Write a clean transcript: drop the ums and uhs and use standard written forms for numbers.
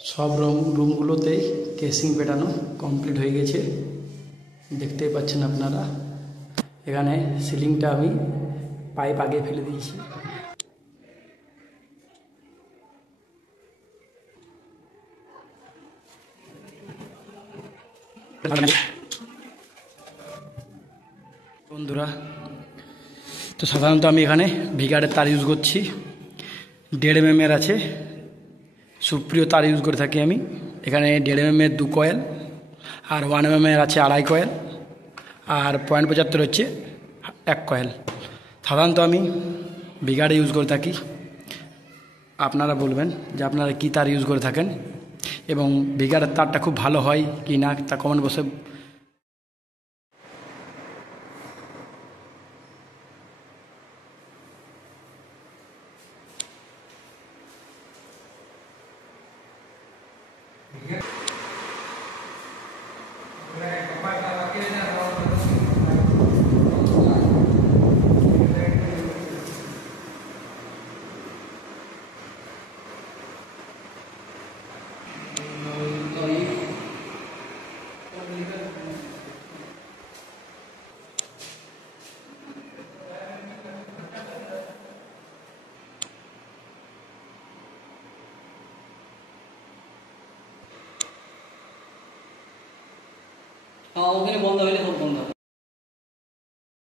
সব রুমগুলোতেই কেসিং পেটানো কমপ্লিট হয়ে গেছে, দেখতেই পাচ্ছেন আপনারা। এখানে সিলিংটা আমি পাইপ আগে ফেলে দিয়েছি। বন্ধুরা, তো সাধারণত আমি এখানে ভিগারের তার ইউজ করছি, 1.5 mm আছে, সুপ্রিয় তার ইউজ করে থাকি আমি। এখানে 1.5 mm 2 কয়েল, আর 1 mm আছে 2.5 কয়েল, আর 0.75 হচ্ছে 1 কয়েল। সাধারণত আমি ভিগারে ইউজ করে থাকি। আপনারা বলবেন যে আপনারা কী তার ইউজ করে থাকেন এবং ভিগারের তারটা খুব ভালো হয় কি না তা কমেন্ট বক্সে ওখানে বন্ধ হইলে সব বন্ধ।